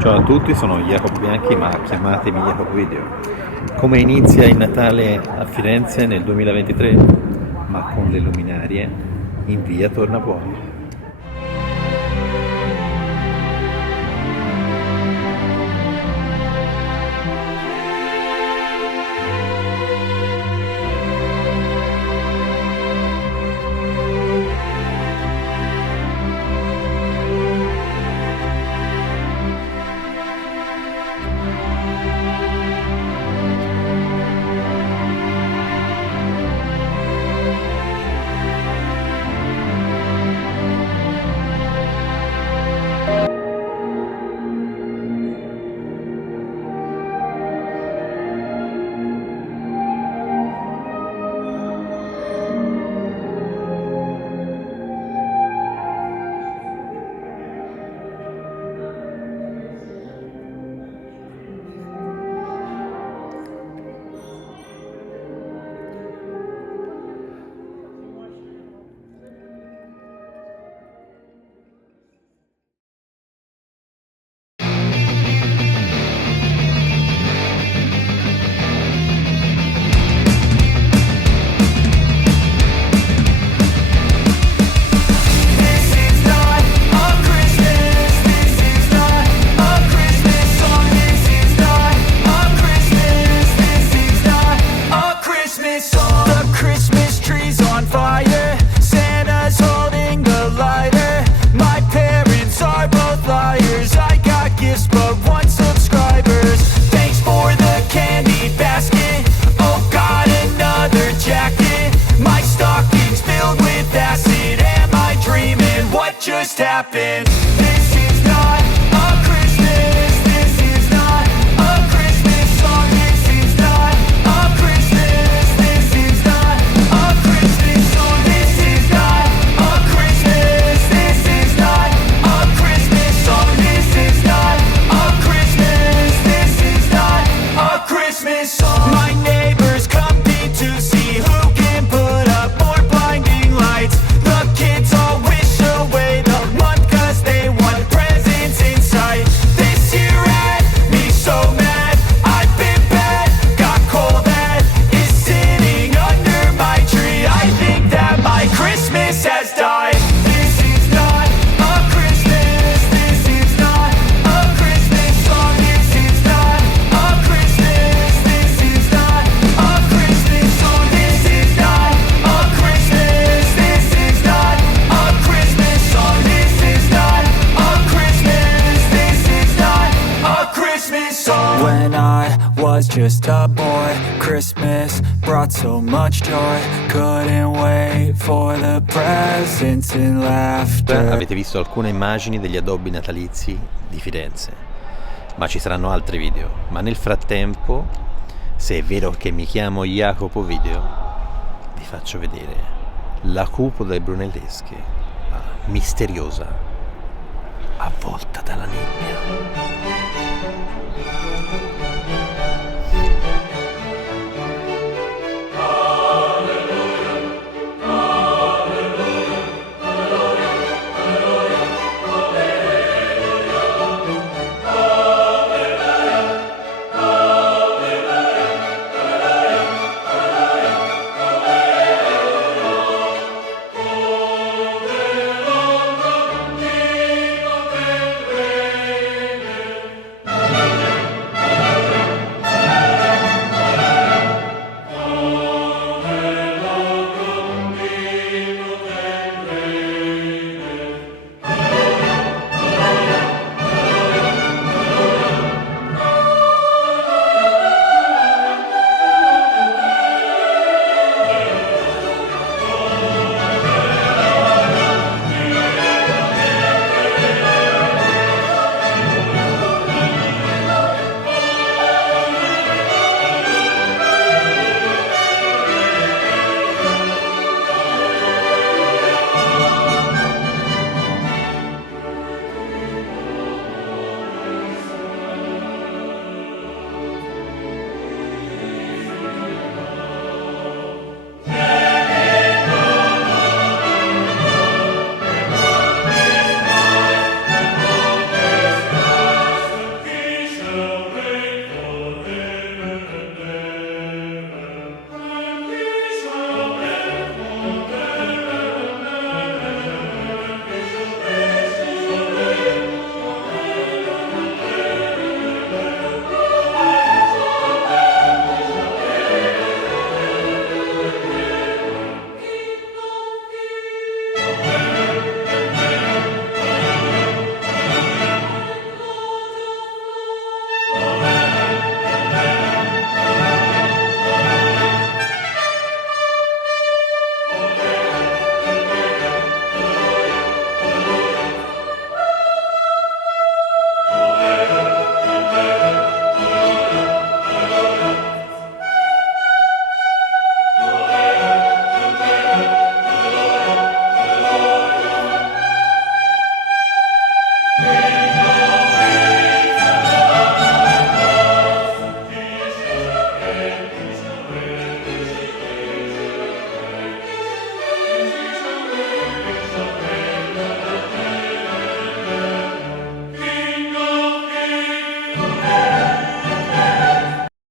Ciao a tutti, sono Jacopo Bianchi, ma chiamatemi Jacopo Video. Come inizia il Natale a Firenze nel 2023? Ma con le luminarie in via Tornabuoni. Just a boy, Christmas brought so much joy. Couldn't wait for the presents and laughter. Avete visto alcune immagini degli addobbi natalizi di Firenze, ma ci saranno altri video. Ma nel frattempo, se è vero che mi chiamo Jacopo Video, vi faccio vedere la Cupola del Brunelleschi, misteriosa, avvolta dalla nebbia.